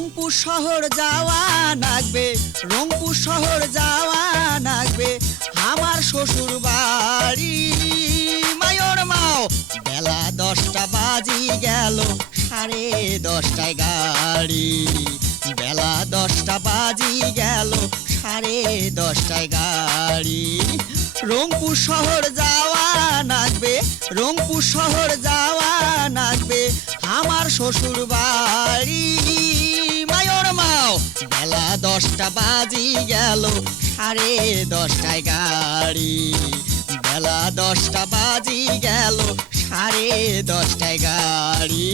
রংপুর শহর যাওয়া লাগবে, রংপুর শহর যাওয়া লাগবে, আমার শ্বশুর বাড়ি মায়র মাও। বেলা 10টা বাজি গেল, 10:30টায় গাড়ি। বেলা 10টা বাজি গেল, 10:30টায় গাড়ি। রংপুর শহর যাওয়া লাগবে, রংপুর শহর যাওয়া লাগবে, আমার শ্বশুর বাড়ি মায়র মাও। বেলা 10টা বাজি গেল, 10:30টায় গাড়ি। বেলা 10টা বাজি গেল, 10:30টায় গাড়ি।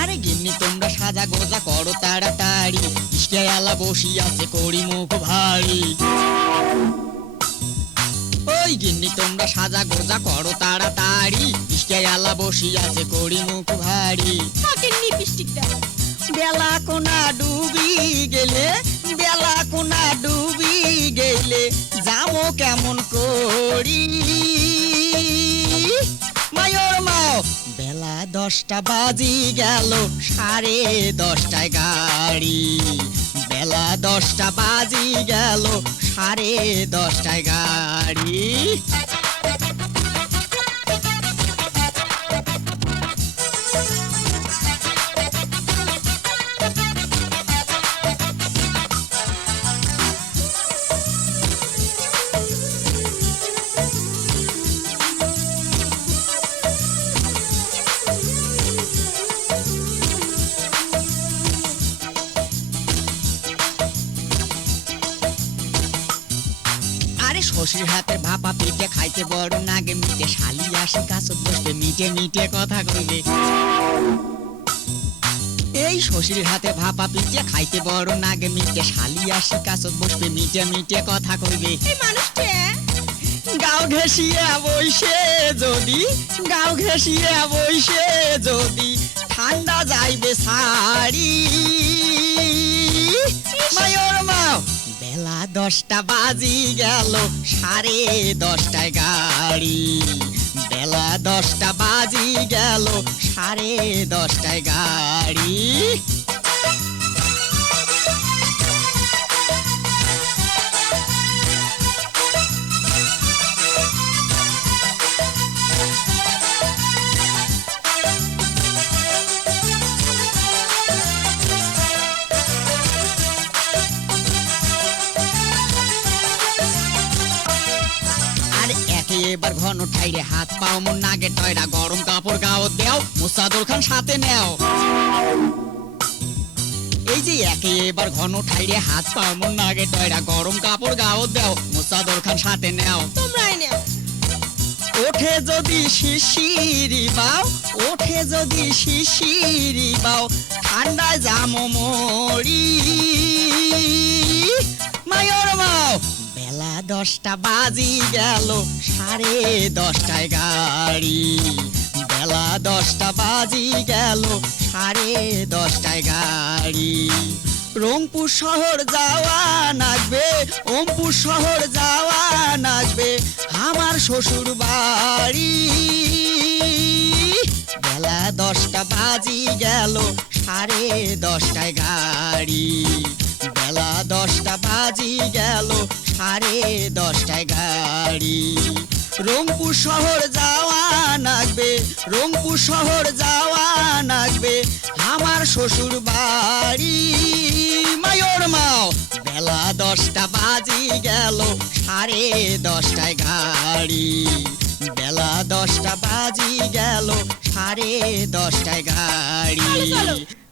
আরে গিন্নি তোমরা সাজা গোজা করো তাড়াতাড়ি, ইস্টায়ালা বসি আছে করি মুখ ভারী। ওই গিন্নি তোমরা সাজা গোজা করো তাড়াতাড়ি, ইস্টায়ালা বসি আছে করি মুখ ভারী। বেলা কোনা ডুবি গেলে, বেলা কোনা ডুবি গেলে যাবো কেমন করি মায়র মাও। বেলা 10টা বাজি গেল, 10:30টায় গাড়ি। বেলা 10টা বাজি গেল, 10:30টায় গাড়ি। আরে শশীর হাতের ভাপা পিঠে খাইতে বড় নাগে মিটে, শালি আসি কাছত বসবে মিটে মিটে কথা কইলে। এই শশীর হাতে ভাপা পিঠে খাইতে বড় নাগে মিটে, শালি আসি কাছত বসবে মিটে মিটে কথা কইবে। গাও ঘেঁষিয়া বইসে যদি, গাও ঘেঁষিয়া বইসে যদি ঠান্ডা যাইবে শাড়ি মায়র মাও। বেলা 10টা বাজি গেল, 10:30টায় গাড়ি। বেলা 10টা বাজি গেল, 10:30টায় গাড়ি। এবার ঘন ঠাইরে হাত পাও মন নাগে টয়রা, গরম কাপড় গাও দেও, মুসাদুর খান সাথে নেও। এই যে একে এবার ঘন ঠাইরে হাত পাও মন নাগে টয়রা, গরম কাপড় গাও দেও, মুসাদুর খান সাথে নেও। তোমরাই নেও। ওঠে যদি শিশিরি বাও, ওঠে যদি শিশিরি বাও, ঠান্ডায় জামো মরি মায়র মাও। বেলা 10টা বাজি গেল, 10:30টায় গাড়ি। বেলা 10টা বাজি গেল, 10:30টায় গাড়ি। রংপুর শহর যাওয়া লাগবে, ওমপুর শহর যাওয়া লাগবে, আমার শ্বশুর বাড়ি। বেলা 10টা বাজি গেল, 10:30টায় গাড়ি। বেলা 10টা বাজি গেল, 10:30টায় গাড়ি। রংপুর শহর যাওয়া লাগবে, রংপুর শহর যাওয়া লাগবে, আমার শ্বশুর বাড়ি মায়র মাও। বেলা 10টা বাজি গেল, 10:30টায় গাড়ি। বেলা 10টা বাজি গেল, 10:30টায় গাড়ি।